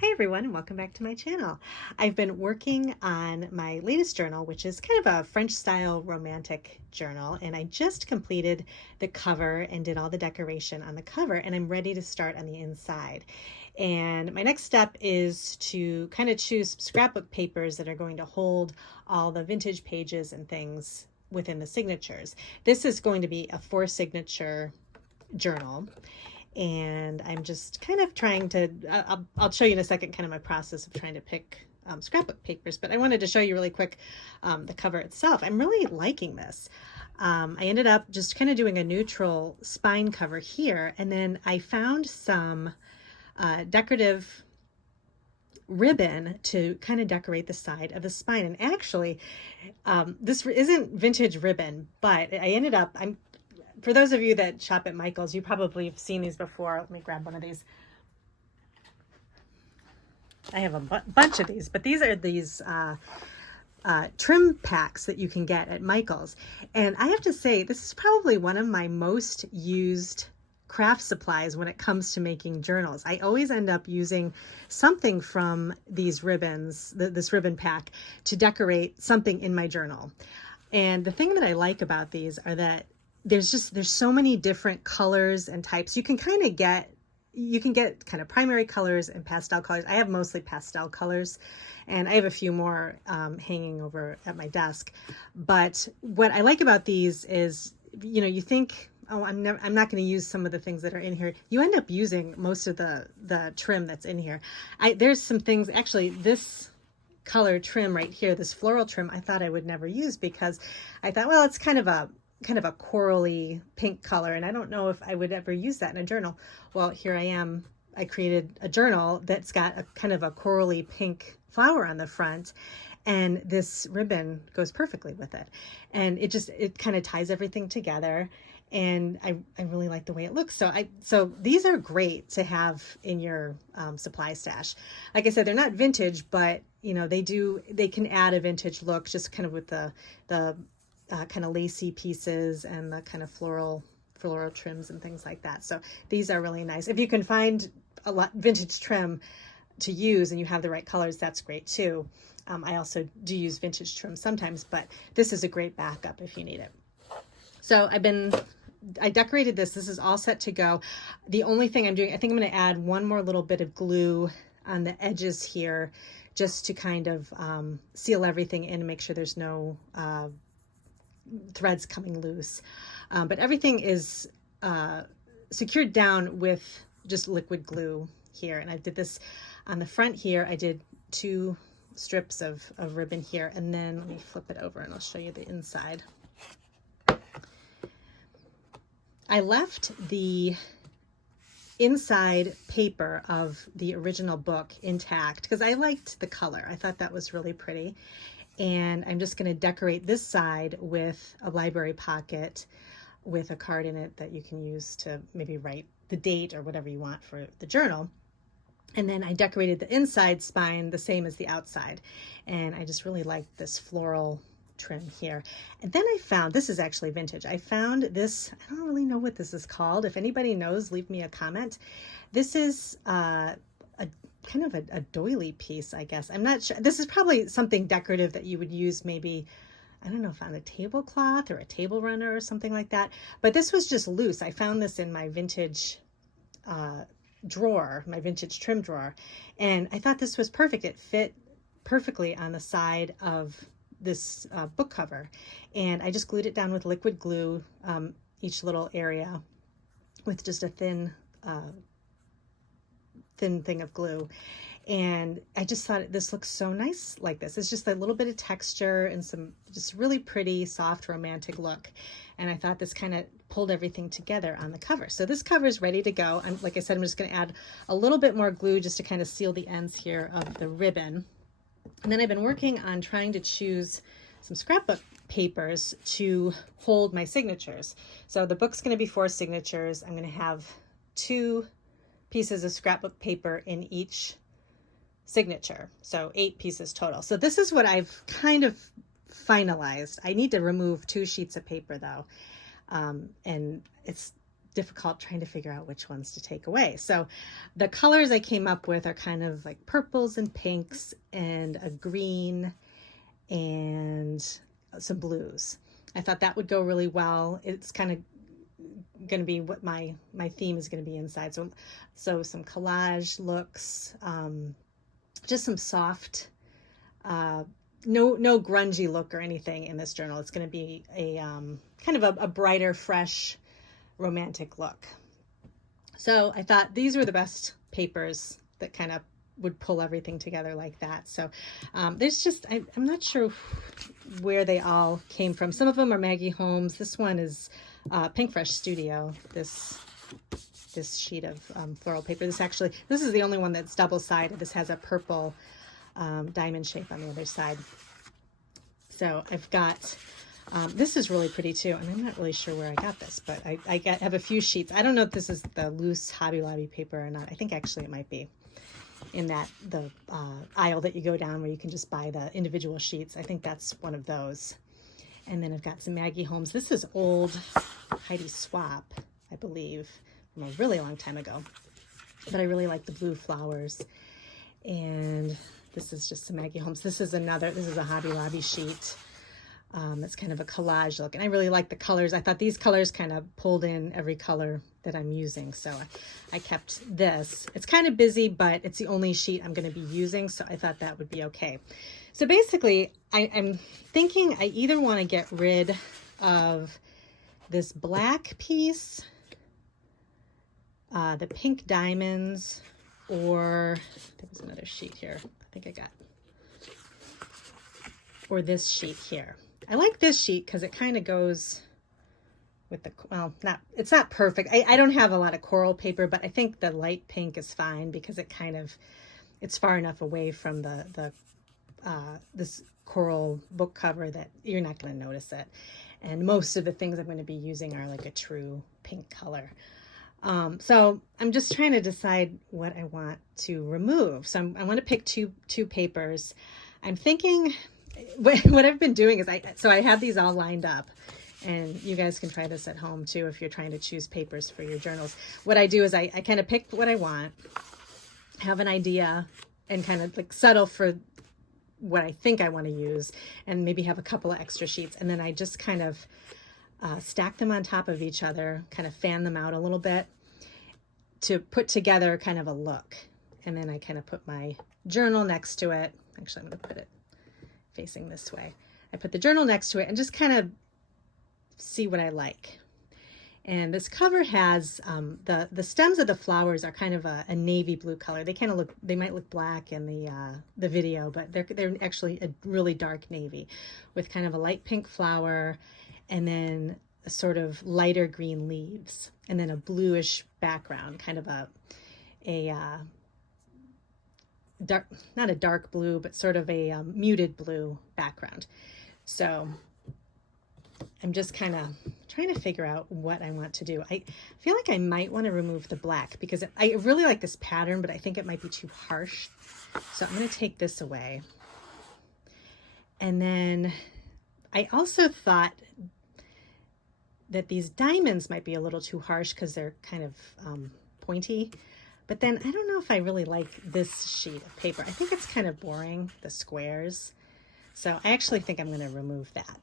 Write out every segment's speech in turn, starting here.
Hi everyone, and welcome back to my channel. I've been working on my latest journal, which is kind of a French style romantic journal, and I just completed the cover and did all the decoration on the cover, and I'm ready to start on the inside. And my next step is to kind of choose some scrapbook papers that are going to hold all the vintage pages and things within the signatures. This is going to be a 4-signature journal, and I'm just kind of trying to, I'll show you in a second kind of my process of trying to pick scrapbook papers, but I wanted to show you really quick the cover itself. I'm really liking this. I ended up just kind of doing a neutral spine cover here, and then I found some decorative ribbon to kind of decorate the side of the spine. And actually, this isn't vintage ribbon, but I ended up, for those of you that shop at Michael's, you probably have seen these before. Let me grab one of these. I have a bunch of these, but these are these trim packs that you can get at Michael's. And I have to say, this is probably one of my most used craft supplies when it comes to making journals. I always end up using something from these ribbons, this ribbon pack, to decorate something in my journal. And the thing that I like about these are that there's so many different colors and types. You can get kind of primary colors and pastel colors. I have mostly pastel colors, and I have a few more hanging over at my desk. But what I like about these is, you think, oh, I'm not going to use some of the things that are in here. You end up using most of the trim that's in here. There's some things, actually, this color trim right here, this floral trim, I thought I would never use, because I thought, well, it's kind of a corally pink color, and I don't know if I would ever use that in a journal. Well, here I am. I created a journal that's got a kind of a corally pink flower on the front, and this ribbon goes perfectly with it. And it kind of ties everything together, and I really like the way it looks. So these are great to have in your supply stash. Like I said, they're not vintage, but they can add a vintage look, just kind of with the kind of lacy pieces and the kind of floral trims and things like that. So these are really nice. If you can find a lot vintage trim to use and you have the right colors, that's great too. I also do use vintage trim sometimes, but this is a great backup if you need it. So I decorated this. This is all set to go. The only thing I'm doing, I think I'm going to add one more little bit of glue on the edges here, just to kind of seal everything in and make sure there's no threads coming loose. But everything is secured down with just liquid glue here. And I did this on the front here. I did 2 strips of ribbon here, and then let me flip it over and I'll show you the inside. I left the inside paper of the original book intact because I liked the color. I thought that was really pretty. And I'm just going to decorate this side with a library pocket with a card in it that you can use to maybe write the date or whatever you want for the journal. And then I decorated the inside spine the same as the outside. And I just really like this floral trim here. And then I found, this is actually vintage. I found this, I don't really know what this is called. If anybody knows, leave me a comment. This is kind of a doily piece, I guess. I'm not sure. This is probably something decorative that you would use maybe, I don't know, if on a tablecloth or a table runner or something like that. But this was just loose. I found this in my vintage drawer, my vintage trim drawer. And I thought this was perfect. It fit perfectly on the side of this book cover. And I just glued it down with liquid glue, each little area with just a thin thing of glue. And I just thought this looks so nice like this. It's just a little bit of texture and some just really pretty, soft, romantic look. And I thought this kind of pulled everything together on the cover. So this cover is ready to go. Like I said, I'm just going to add a little bit more glue just to kind of seal the ends here of the ribbon. And then I've been working on trying to choose some scrapbook papers to hold my signatures. So the book's going to be 4 signatures. I'm going to have 2 pieces of scrapbook paper in each signature, so 8 pieces total. So this is what I've kind of finalized. I need to remove 2 sheets of paper though, and it's difficult trying to figure out which ones to take away. So the colors I came up with are kind of like purples and pinks and a green and some blues. I thought that would go really well. It's kind of going to be what my theme is going to be inside. So some collage looks, just some soft, no grungy look or anything in this journal. It's going to be a kind of a brighter, fresh, romantic look. So I thought these were the best papers that kind of would pull everything together like that. So there's just, I'm not sure where they all came from. Some of them are Maggie Holmes. This one is Pink Fresh Studio. This sheet of floral paper. This is the only one that's double-sided. This has a purple diamond shape on the other side. So I've got, this is really pretty too, and I'm not really sure where I got this, but I have a few sheets. I don't know if this is the loose Hobby Lobby paper or not. I think actually it might be in the aisle that you go down where you can just buy the individual sheets. I think that's one of those. And then I've got some Maggie Holmes. This is old Heidi Swap, I believe, from a really long time ago. But I really like the blue flowers. And this is just some Maggie Holmes. This is a Hobby Lobby sheet. It's kind of a collage look. And I really like the colors. I thought these colors kind of pulled in every color that I'm using. So I kept this. It's kind of busy, but it's the only sheet I'm going to be using. So I thought that would be okay. So basically, I'm thinking I either want to get rid of this black piece, the pink diamonds, or there was another sheet here. I think I got, or this sheet here. I like this sheet because it kind of goes with the, well, it's not perfect. I don't have a lot of coral paper, but I think the light pink is fine because it kind of, it's far enough away from this coral book cover that you're not going to notice it. And most of the things I'm going to be using are like a true pink color. So I'm just trying to decide what I want to remove. So I want to pick two papers. I'm thinking what I've been doing is I have these all lined up, and you guys can try this at home too if you're trying to choose papers for your journals. What I do is I kind of pick what I want, have an idea, and kind of like settle for what I think I want to use, and maybe have a couple of extra sheets, and then I just kind of stack them on top of each other, kind of fan them out a little bit to put together kind of a look. And then I kind of put my journal next to it. Actually, I'm going to put it facing this way. I put the journal next to it and just kind of see what I like. And this cover has the stems of the flowers are kind of a navy blue color. They kind of look, they might look black in the video, but they're actually a really dark navy with kind of a light pink flower, and then a sort of lighter green leaves, and then a bluish background, kind of a dark, not a dark blue, but sort of a muted blue background. So I'm just kind of trying to figure out what I want to do. I feel like I might want to remove the black because I really like this pattern, but I think it might be too harsh. So I'm going to take this away. And then I also thought that these diamonds might be a little too harsh because they're kind of pointy. But then I don't know if I really like this sheet of paper. I think it's kind of boring, the squares. So I actually think I'm going to remove that.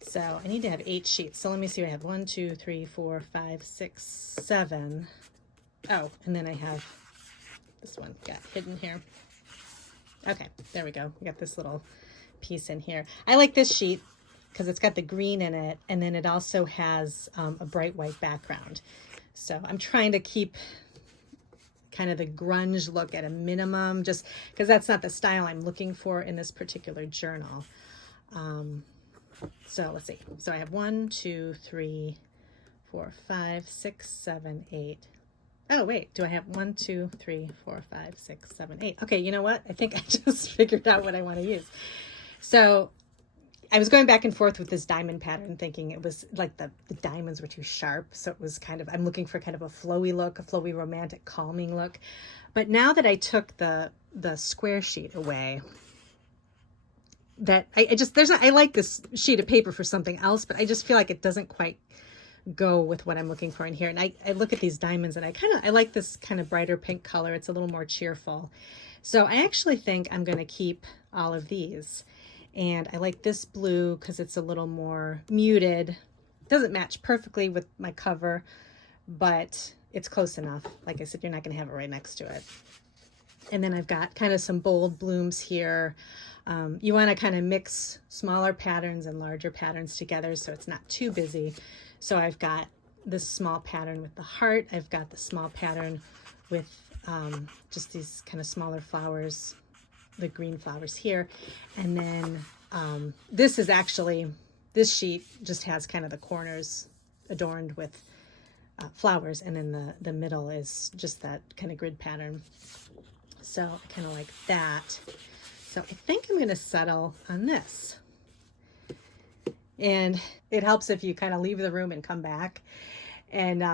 So I need to have 8 sheets. So let me see what I have. 1, 2, 3, 4, 5, 6, 7. Oh, and then I have this one got hidden here. Okay, there we go. We got this little piece in here. I like this sheet because it's got the green in it, and then it also has a bright white background. So I'm trying to keep kind of the grunge look at a minimum, just because that's not the style I'm looking for in this particular journal. So let's see. So I have 1, 2, 3, 4, 5, 6, 7, 8. Oh, wait, do I have 1, 2, 3, 4, 5, 6, 7, 8? Okay, you know what? I think I just figured out what I want to use. So I was going back and forth with this diamond pattern, thinking it was like the diamonds were too sharp. So it was kind of, I'm looking for kind of a flowy look, a flowy, romantic, calming look. But now that I took the square sheet away, that I like this sheet of paper for something else, but I just feel like it doesn't quite go with what I'm looking for in here. And I look at these diamonds and I like this kind of brighter pink color. It's a little more cheerful. So I actually think I'm going to keep all of these. And I like this blue because it's a little more muted. It doesn't match perfectly with my cover, but it's close enough. Like I said, you're not going to have it right next to it. And then I've got kind of some bold blooms here. You want to kind of mix smaller patterns and larger patterns together so it's not too busy. So I've got this small pattern with the heart. I've got the small pattern with just these kind of smaller flowers, the green flowers here. And then this is actually, this sheet just has kind of the corners adorned with flowers, and then the middle is just that kind of grid pattern. So I kind of like that. So I think I'm going to settle on this. And it helps if you kind of leave the room and come back. And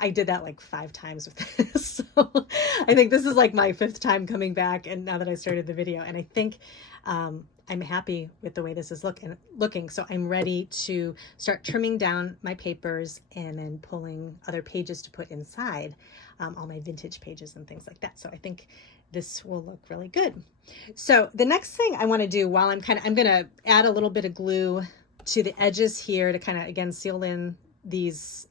I did that like 5 times with this. So I think this is like my 5th time coming back, and now that I started the video. And I think I'm happy with the way this is looking. So I'm ready to start trimming down my papers and then pulling other pages to put inside, all my vintage pages and things like that. So I think this will look really good. So the next thing I want to do while I'm going to add a little bit of glue to the edges here to kind of, again, seal in these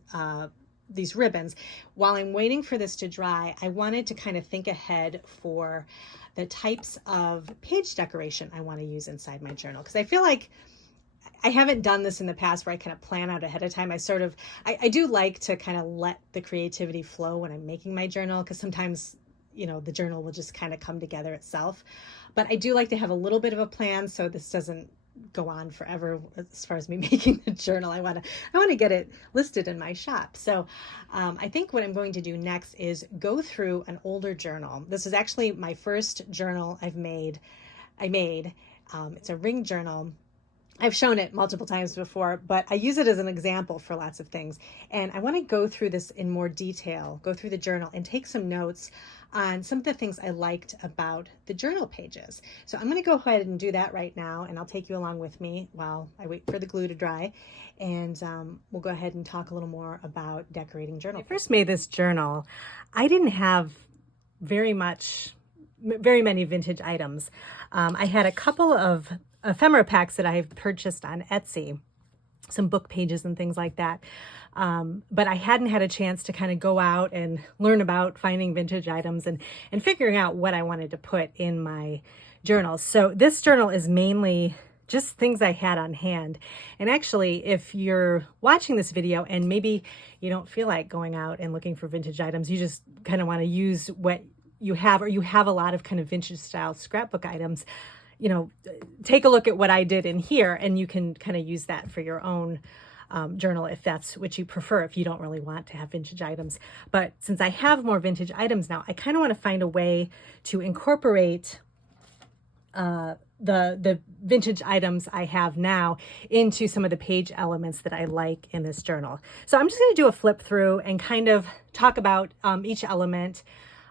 ribbons. While I'm waiting for this to dry, I wanted to kind of think ahead for the types of page decoration I want to use inside my journal. Because I feel like I haven't done this in the past where I kind of plan out ahead of time. I do like to kind of let the creativity flow when I'm making my journal, because sometimes, you know, the journal will just kind of come together itself. But I do like to have a little bit of a plan so this doesn't go on forever as far as me making the journal. I want to get it listed in my shop. So I think what I'm going to do next is go through an older journal. This is actually my first journal I made. It's a ring journal. I've shown it multiple times before, but I use it as an example for lots of things. And I want to go through this in more detail, go through the journal and take some notes on some of the things I liked about the journal pages. So I'm going to go ahead and do that right now, and I'll take you along with me while I wait for the glue to dry. And we'll go ahead and talk a little more about decorating journal. When I first made this journal, I didn't have very many vintage items. I had a couple of ephemera packs that I've purchased on Etsy, some book pages and things like that. But I hadn't had a chance to kind of go out and learn about finding vintage items and figuring out what I wanted to put in my journals. So this journal is mainly just things I had on hand. And actually, if you're watching this video and maybe you don't feel like going out and looking for vintage items, you just kind of want to use what you have, or you have a lot of kind of vintage style scrapbook items, you know, take a look at what I did in here, and you can kind of use that for your own journal if that's what you prefer, if you don't really want to have vintage items. But since I have more vintage items now, I kind of want to find a way to incorporate the vintage items I have now into some of the page elements that I like in this journal. So I'm just going to do a flip through and kind of talk about each element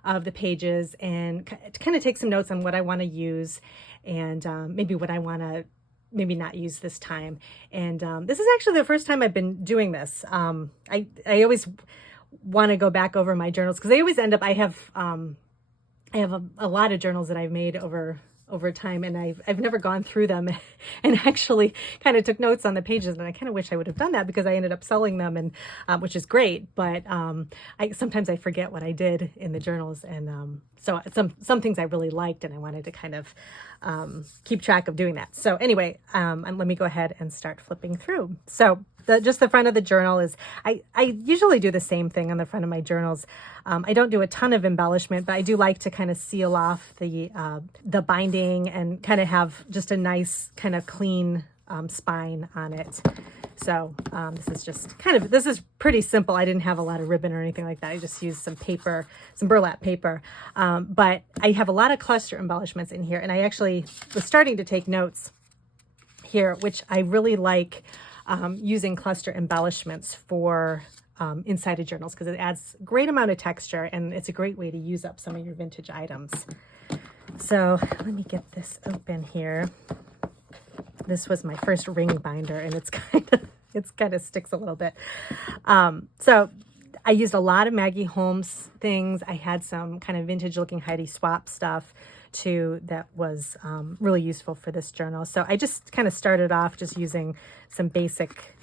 of the pages and kind of take some notes on what I want to use and maybe what I want to maybe not use this time. And this is actually the first time I've been doing this. I always want to go back over my journals because I always end up, I have a lot of journals that I've made over time, and I've never gone through them and actually kind of took notes on the pages, and I kind of wish I would have done that because I ended up selling them, and which is great, but sometimes I forget what I did in the journals, and so some things I really liked and I wanted to kind of keep track of doing that. So anyway, and let me go ahead and start flipping through. So just the front of the journal is, I usually do the same thing on the front of my journals. I don't do a ton of embellishment, but I do like to kind of seal off the binding and kind of have just a nice kind of clean spine on it. So this is pretty simple. I didn't have a lot of ribbon or anything like that. I just used some paper, some burlap paper. But I have a lot of cluster embellishments in here, and I actually was starting to take notes here, which I really like using cluster embellishments for inside of journals because it adds a great amount of texture, and it's a great way to use up some of your vintage items. So let me get this open here. This was my first ring binder, and It's kind of sticks a little bit. So I used a lot of Maggie Holmes things. I had some kind of vintage looking Heidi Swapp stuff too that was really useful for this journal. So I just kind of started off just using some basic,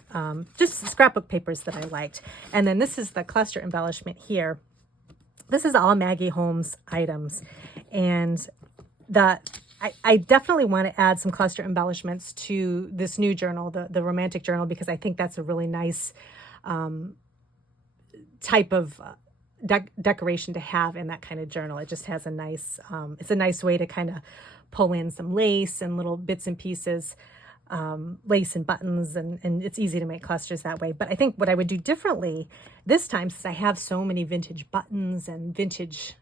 just scrapbook papers that I liked. And then this is the cluster embellishment here. This is all Maggie Holmes items. And I definitely want to add some cluster embellishments to this new journal, the romantic journal, because I think that's a really nice type of decoration to have in that kind of journal. It just has a nice, it's a nice way to kind of pull in some lace and little bits and pieces, lace and buttons, and it's easy to make clusters that way. But I think what I would do differently this time, since I have so many vintage buttons and vintage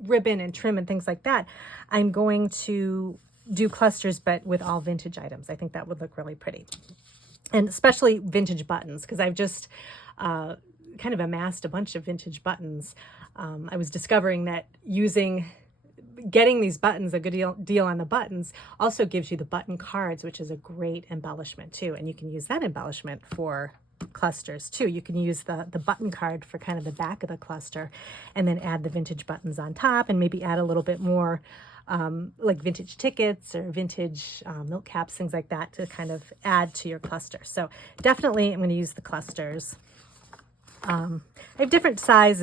ribbon and trim and things like that, I'm going to do clusters, but with all vintage items. I think that would look really pretty. And especially vintage buttons, because I've just kind of amassed a bunch of vintage buttons. I was discovering that getting these buttons, a good deal on the buttons, also gives you the button cards, which is a great embellishment too. And you can use that embellishment for clusters too. You can use the button card for kind of the back of the cluster, and then add the vintage buttons on top, and maybe add a little bit more like vintage tickets or vintage milk caps, things like that, to kind of add to your cluster. So definitely I'm going to use the clusters. I have different size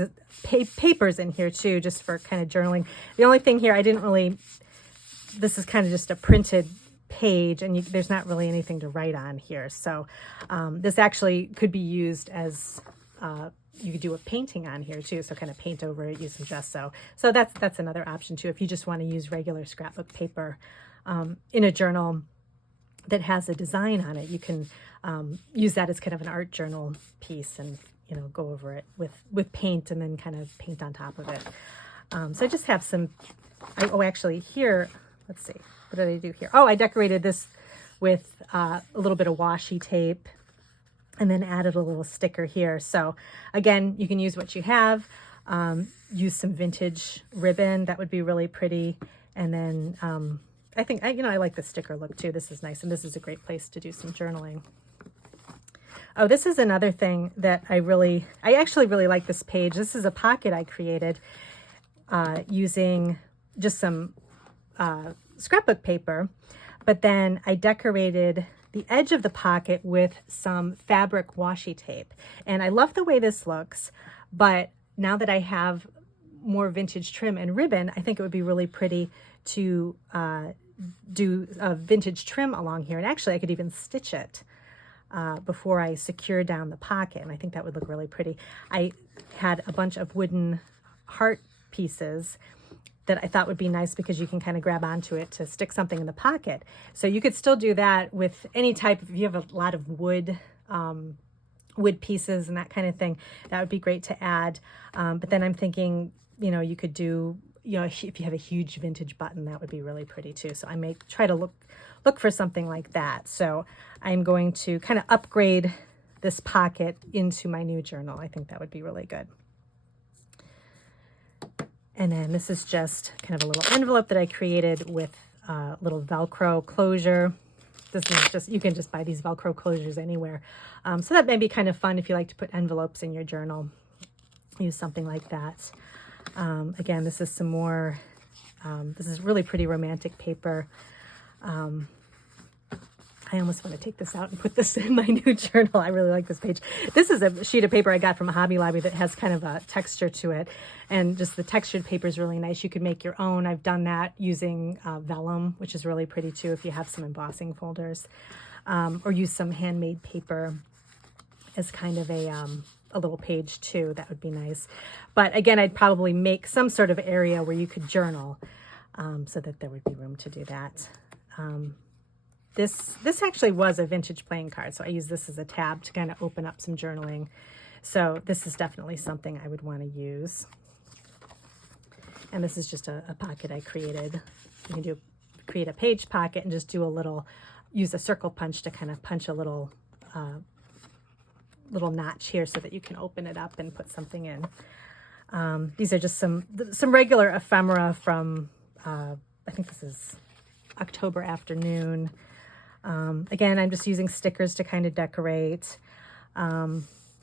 papers in here too, just for kind of journaling. The only thing here, this is kind of just a printed page, and there's not really anything to write on here. So this actually could be used as, you could do a painting on here too. So kind of paint over it, use some gesso. So that's another option too. If you just want to use regular scrapbook paper in a journal that has a design on it, you can use that as kind of an art journal piece, and go over it with paint, and then kind of paint on top of it. So I just have some, actually here, let's see, what did I do here? Oh, I decorated this with a little bit of washi tape, and then added a little sticker here. So again, you can use what you have, use some vintage ribbon, that would be really pretty. And then I think, I like the sticker look too. This is nice, and this is a great place to do some journaling. Oh, this is another thing that I actually really like this page. This is a pocket I created using just some scrapbook paper, but then I decorated the edge of the pocket with some fabric washi tape. And I love the way this looks, but now that I have more vintage trim and ribbon, I think it would be really pretty to do a vintage trim along here. And actually I could even stitch it before I secure down the pocket, and I think that would look really pretty. I had a bunch of wooden heart pieces that I thought would be nice, because you can kind of grab onto it to stick something in the pocket. So you could still do that with any type, if you have a lot of wood pieces and that kind of thing, that would be great to add. But then I'm thinking, you could do, if you have a huge vintage button, that would be really pretty too. So I may try to look for something like that. So I'm going to kind of upgrade this pocket into my new journal. I think that would be really good. And then this is just kind of a little envelope that I created with a little Velcro closure. This is just, you can just buy these Velcro closures anywhere. So that may be kind of fun if you like to put envelopes in your journal. Use something like that. Again, this is some more, this is really pretty romantic paper. I almost want to take this out and put this in my new journal. I really like this page. This is a sheet of paper I got from Hobby Lobby that has kind of a texture to it. And just the textured paper is really nice. You could make your own. I've done that using vellum, which is really pretty too if you have some embossing folders. Or use some handmade paper as kind of a little page too. That would be nice. But again, I'd probably make some sort of area where you could journal so that there would be room to do that. This actually was a vintage playing card, so I use this as a tab to kind of open up some journaling. So this is definitely something I would want to use. And this is just a pocket I created. You can create a page pocket and just do use a circle punch to kind of punch a little notch here so that you can open it up and put something in. These are just some regular ephemera from, I think this is October Afternoon. Again, I'm just using stickers to kind of decorate.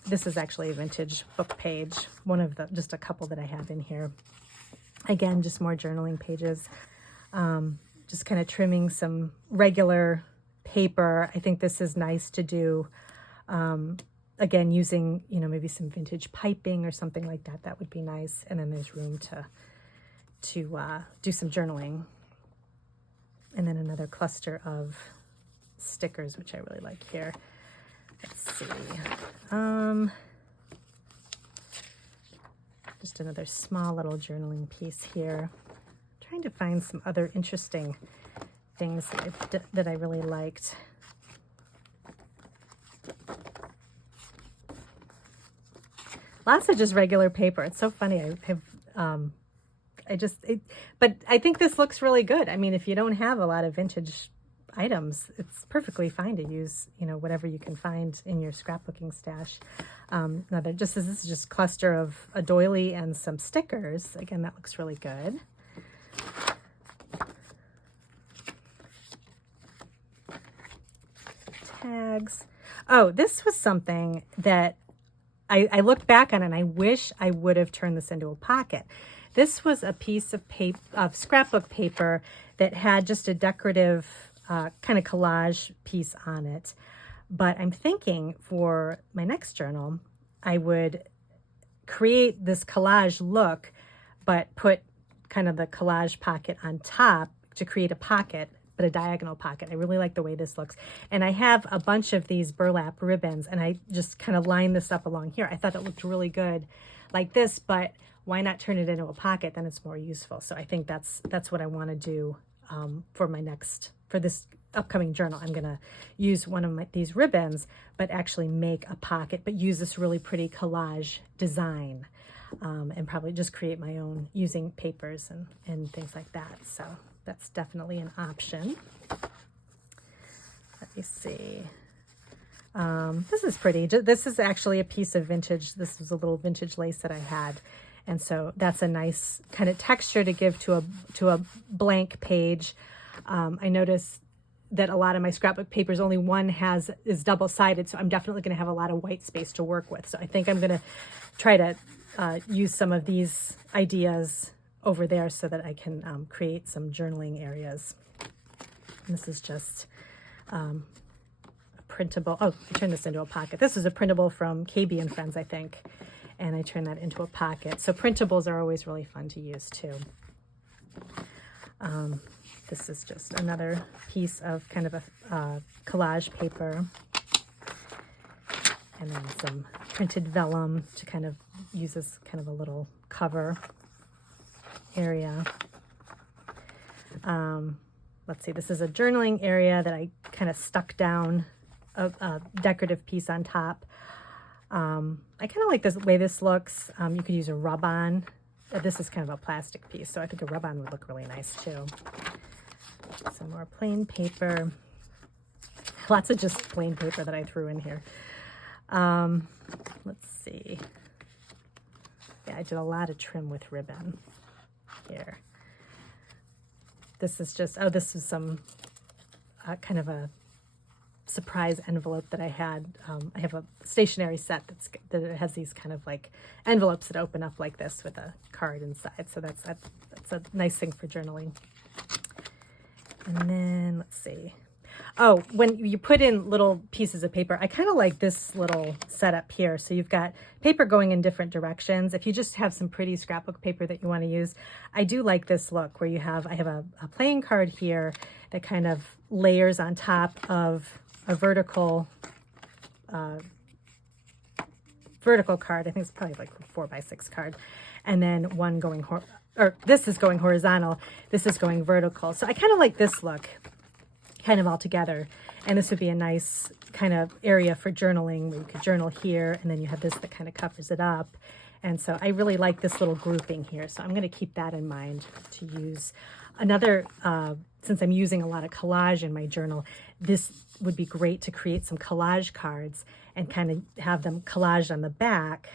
This is actually a vintage book page, one of the, just a couple that I have in here. Again, just more journaling pages. Just kind of trimming some regular paper. I think this is nice to do. Again, using, you know, maybe some vintage piping or something like that. That would be nice. And then there's room to do some journaling. And then another cluster of stickers, which I really like here. Let's see. Just another small little journaling piece here. Trying to find some other interesting things that I really liked. Lots of just regular paper. It's so funny. But I think this looks really good. I mean, if you don't have a lot of vintage items, it's perfectly fine to use, you know, whatever you can find in your scrapbooking stash. This is just a cluster of a doily and some stickers. Again, that looks really good. Tags. Oh, this was something that I looked back on and I wish I would have turned this into a pocket. This was a piece of paper, of scrapbook paper that had just a decorative kind of collage piece on it. But I'm thinking for my next journal, I would create this collage look, but put kind of the collage pocket on top to create a pocket, but a diagonal pocket. I really like the way this looks. And I have a bunch of these burlap ribbons, and I just kind of line this up along here. I thought it looked really good like this, but why not turn it into a pocket? Then it's more useful. So I think that's what I want to do for this upcoming journal. I'm going to use one of these ribbons, but actually make a pocket, but use this really pretty collage design, and probably just create my own using papers and things like that. So that's definitely an option. Let me see. This is pretty. This is actually a piece of vintage. This is a little vintage lace that I had. And so that's a nice kind of texture to give to a blank page. I noticed that a lot of my scrapbook papers, only one is double-sided, so I'm definitely going to have a lot of white space to work with. So I think I'm going to try to use some of these ideas over there so that I can create some journaling areas. And this is just a printable. Oh, I turned this into a pocket. This is a printable from KB and Friends, I think, and I turned that into a pocket. So printables are always really fun to use too. This is just another piece of kind of a collage paper, and then some printed vellum to kind of use as kind of a little cover area. Let's see, this is a journaling area that I kind of stuck down a decorative piece on top. I kind of like this way this looks. You could use a rub-on. This is kind of a plastic piece, so I think a rub-on would look really nice too. Some more plain paper. Lots of just plain paper that I threw in here. Let's see. Yeah, I did a lot of trim with ribbon here. This is just, this is some kind of a surprise envelope that I had. I have a stationery set that has these kind of like envelopes that open up like this with a card inside. So that's a nice thing for journaling. And then let's see. Oh, when you put in little pieces of paper, I kind of like this little setup here. So you've got paper going in different directions. If you just have some pretty scrapbook paper that you want to use, I do like this look where I have a playing card here that kind of layers on top of a vertical card. I think it's probably like a 4x6 card. And then one going, this is going horizontal. This is going vertical. So I kind of like this look kind of all together. And this would be a nice kind of area for journaling where you could journal here, and then you have this that kind of covers it up. And so I really like this little grouping here. So I'm going to keep that in mind to use. Another, since I'm using a lot of collage in my journal, this would be great to create some collage cards and kind of have them collaged on the back.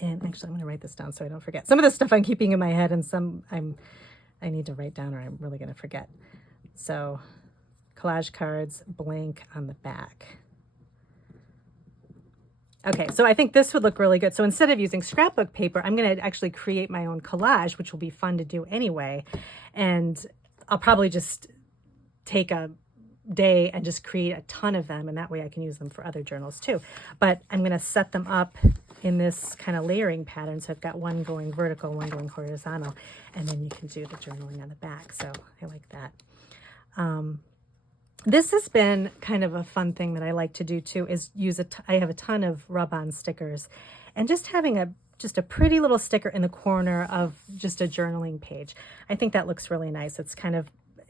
And actually, I'm going to write this down so I don't forget. Some of this stuff I'm keeping in my head, and some I need to write down or I'm really going to forget. So collage cards, blank on the back. Okay, so I think this would look really good. So instead of using scrapbook paper, I'm going to actually create my own collage, which will be fun to do anyway. And I'll probably just take a day and just create a ton of them, and that way I can use them for other journals too. But I'm going to set them up in this kind of layering pattern. So I've got one going vertical, one going horizontal, and then you can do the journaling on the back. So I like that. This has been kind of a fun thing that I like to do too, is use I have a ton of rub-on stickers, and just having just a pretty little sticker in the corner of just a journaling page. I think that looks really nice.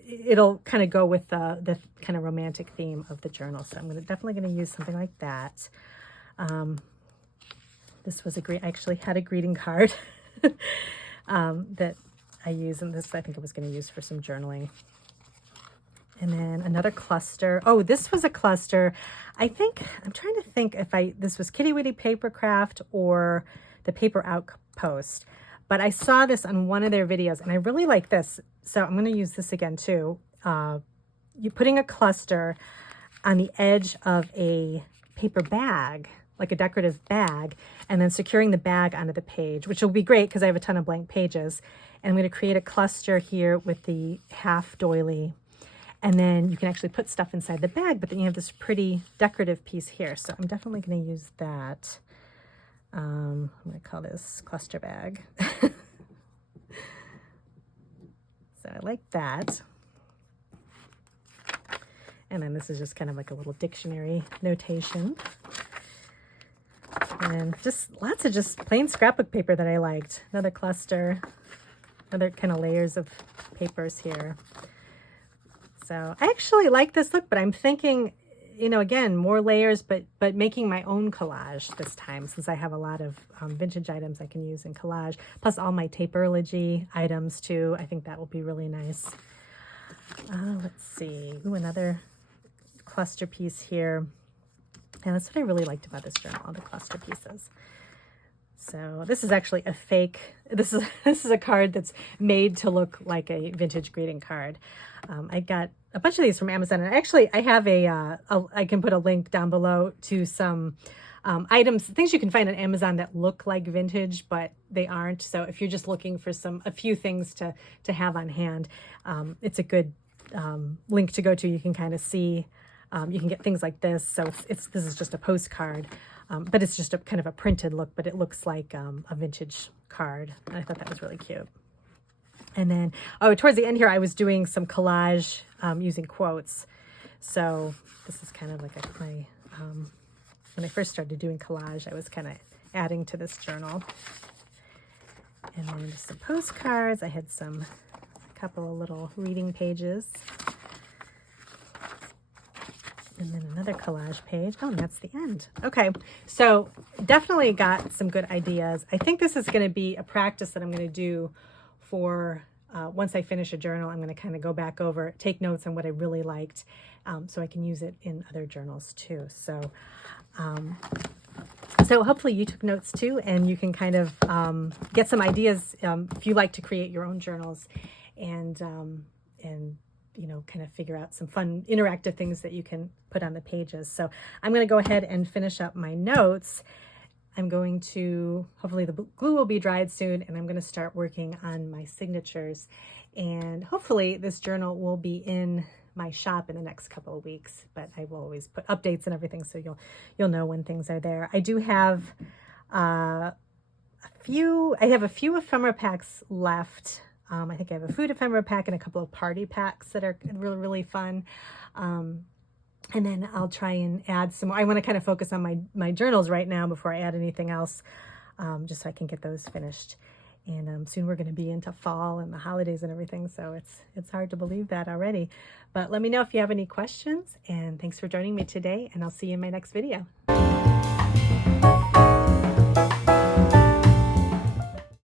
It'll kind of go with the kind of romantic theme of the journal. So I'm definitely going to use something like that. This was I actually had a greeting card that I use, and this I think I was going to use for some journaling. And then another cluster. Oh, this was a cluster. I'm trying to think if this was Kitty Witty Paper Craft or the Paper Outpost. But I saw this on one of their videos, and I really like this. So I'm going to use this again too. You're putting a cluster on the edge of a paper bag, like a decorative bag, and then securing the bag onto the page, which will be great because I have a ton of blank pages. And I'm going to create a cluster here with the half doily. And then you can actually put stuff inside the bag, but then you have this pretty decorative piece here. So I'm definitely going to use that. I'm going to call this cluster bag. So I like that. And then this is just kind of like a little dictionary notation. And just lots of just plain scrapbook paper that I liked. Another cluster, other kind of layers of papers here. So I actually like this look, but I'm thinking, again, more layers, but making my own collage this time, since I have a lot of vintage items I can use in collage, plus all my Taperology items too. I think that will be really nice. Let's see. Ooh, another cluster piece here. And that's what I really liked about this journal, all the cluster pieces. So this is actually a fake, this is a card that's made to look like a vintage greeting card. I got a bunch of these from Amazon, and actually I have I can put a link down below to some things you can find on Amazon that look like vintage, but they aren't. So if you're just looking for a few things to have on hand, it's a good link to go to. You can kind of see, you can get things like this. So this is just a postcard. But it's just a kind of a printed look, but it looks like a vintage card. And I thought that was really cute. And then, towards the end here, I was doing some collage using quotes. So this is kind of like when I first started doing collage, I was kind of adding to this journal. And then just some postcards. I had a couple of little reading pages. And then another collage page. Oh, and that's the end. Okay, so definitely got some good ideas. I think this is going to be a practice that I'm going to do for once I finish a journal. I'm going to kind of go back over, take notes on what I really liked, so I can use it in other journals too. So, so hopefully you took notes too, and you can kind of get some ideas if you like to create your own journals, and kind of figure out some fun interactive things that you can put on the pages. So I'm going to go ahead and finish up my notes. I'm going to, hopefully the glue will be dried soon, and I'm going to start working on my signatures. And hopefully this journal will be in my shop in the next couple of weeks, but I will always put updates and everything, so you'll know when things are there. I do have a few ephemera packs left. I think I have a food ephemera pack and a couple of party packs that are really, really fun. And then I'll try and add some more. I want to kind of focus on my journals right now before I add anything else, just so I can get those finished. And soon we're going to be into fall and the holidays and everything, so it's hard to believe that already. But let me know if you have any questions, and thanks for joining me today, and I'll see you in my next video.